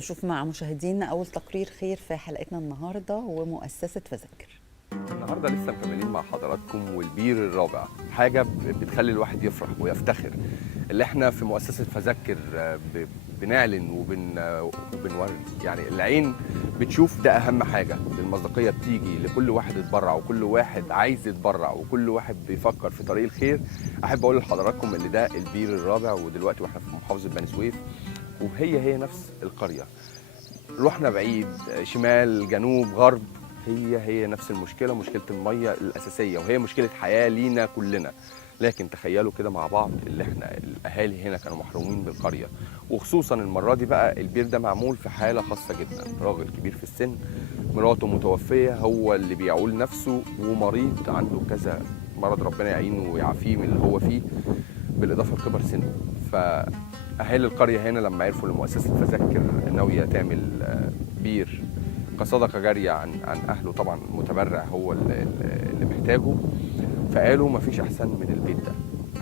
نشوف مع مشاهدينا أول تقرير خير في حلقتنا النهاردة ومؤسسة فذكر. النهارده لسه مكملين مع حضراتكم والبير الرابع، حاجه بتخلي الواحد يفرح ويفتخر. اللي احنا في مؤسسه فذكر بنعلن وبنوري، يعني العين بتشوف ده اهم حاجه. المصداقيه بتيجي لكل واحد يتبرع وكل واحد عايز يتبرع وكل واحد بيفكر في طريق الخير. احب اقول لحضراتكم ان ده البير الرابع، ودلوقتي واحنا في محافظه بني سويف، وهي نفس القريه. رحنا بعيد، شمال، جنوب، غرب، هي نفس المشكله، مشكله الميه الاساسيه، وهي مشكله حياه لينا كلنا. لكن تخيلوا كده مع بعض اللي احنا الاهالي هنا كانوا محرومين بالقريه، وخصوصا المره دي بقى البير ده معمول في حاله خاصه جدا. راجل كبير في السن، مراته متوفيه، هو اللي بيعول نفسه، ومريض عنده كذا مرض، ربنا يعينه ويعافيه من اللي هو فيه، بالاضافه لكبر سنه. فاهالي القريه هنا لما عرفوا ان مؤسسه فذكر ناويه تعمل بير كصدقه جاريه عن اهله، طبعا متبرع هو اللي محتاجه، فقالوا مفيش احسن من البيت ده،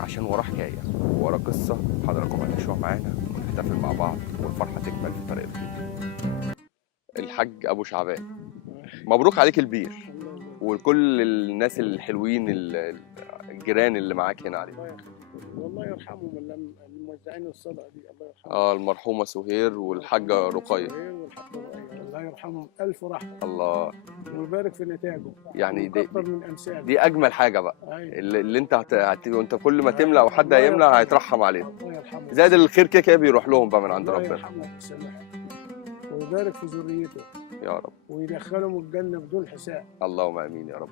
عشان وراه حكايه وراه قصه حضراتكم هتعيشوها معانا ونحتفل مع بعض والفرحه تكمل في طريق الخير. الحاج ابو شعبان، مبروك عليك البير، وكل الناس الحلوين الجيران اللي معاك هنا عليك. والله يرحمهم اللي موزعين الصدقه دي، الله يرحمهم. المرحومه سهير والحاجه رقيه، الله يرحمهم الف رحمه. الله ويبارك في نتاجه، يعني ويكتر من امثاله. دي اجمل حاجه بقى. أيوة. اللي انت وانت كل ما تملى او حد هيملى هيترحم عليه. الله يرحمه. زائد الخير كده بيروح لهم بقى من عند الله ربنا. يرحمه ويسامحه ويبارك في ذريته يا رب، ويدخلهم الجنه بدون حساب. اللهم امين يا رب.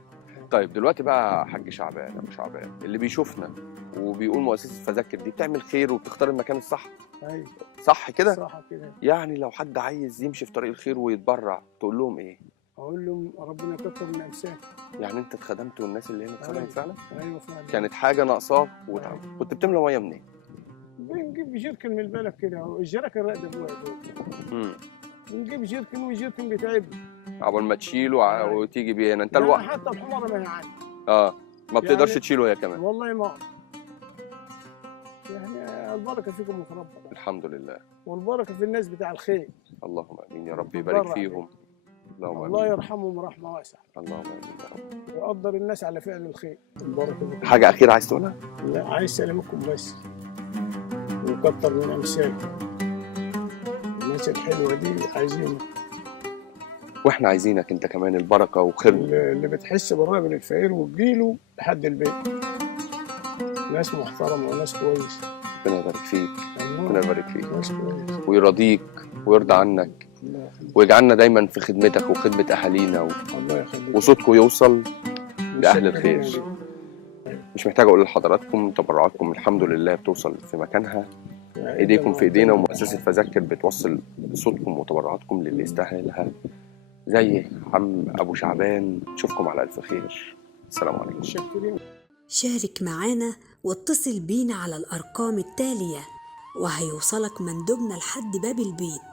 طيب دلوقتي بقى حاج شعبان، ابو شعبان اللي بيشوفنا وبيقول مؤسسه فذكر دي بتعمل خير وبتختار المكان الصح، ايوه صح كده؟ صح كده. يعني لو حد عايز يمشي في طريق الخير ويتبرع تقول لهم ايه؟ اقول لهم ربنا يكتر من امثالك. يعني انت اتخدمت والناس اللي هنا اتخدمت فعلا؟ ايوه فعلا. كانت حاجه ناقصاك وتعب. كنت بتملى ميه منين؟ بنجيب جيركن من البلد كده، الجركن راقده ابويا. بنجيب جيركن والجيركن بيتعبني عقبال ما تشيله وتيجي بيه هنا انت يعني الوقت. حتى الحماره ما هي عندي. ما بتقدرش يعني تشيله هي كمان. والله ما يعني البركه فيكم وفي ربنا. الحمد لله. والبركه في الناس بتاع الخير. اللهم امين يا رب، يبارك فيهم. اللهم امين. الله يرحمهم رحمه واسعه. اللهم امين يا رب. ويقدر الناس على فعل الخير. البركه فيكم. حاجه اخيره عايز تقولها؟ لا، عايز سلامكم بس، ويكتر من امثالكم. الناس الحلوه دي عايزينك، واحنا عايزينك انت كمان البركه وخير. اللي بتحس بالراجل الفقير وتجيله لحد البيت. ناس محترمه وناس كويسه. ربنا يبارك فيك، ربنا يبارك فيك ناس كويسه ويرضيك ويرضى عنك، ويجعلنا دايما في خدمتك وخدمه اهالينا الله يخليك، وصوتكم يوصل لاهل الخير. مش محتاج اقول لحضراتكم تبرعاتكم الحمد لله بتوصل في مكانها، ايديكم في ايدينا، ومؤسسه فذكر بتوصل صوتكم وتبرعاتكم للي يستاهلها، زي عم ابو شعبان. نشوفكم على الف خير. السلام عليكم. شارك معانا واتصل بينا على الأرقام التالية وهيوصلك مندوبنا لحد باب البيت.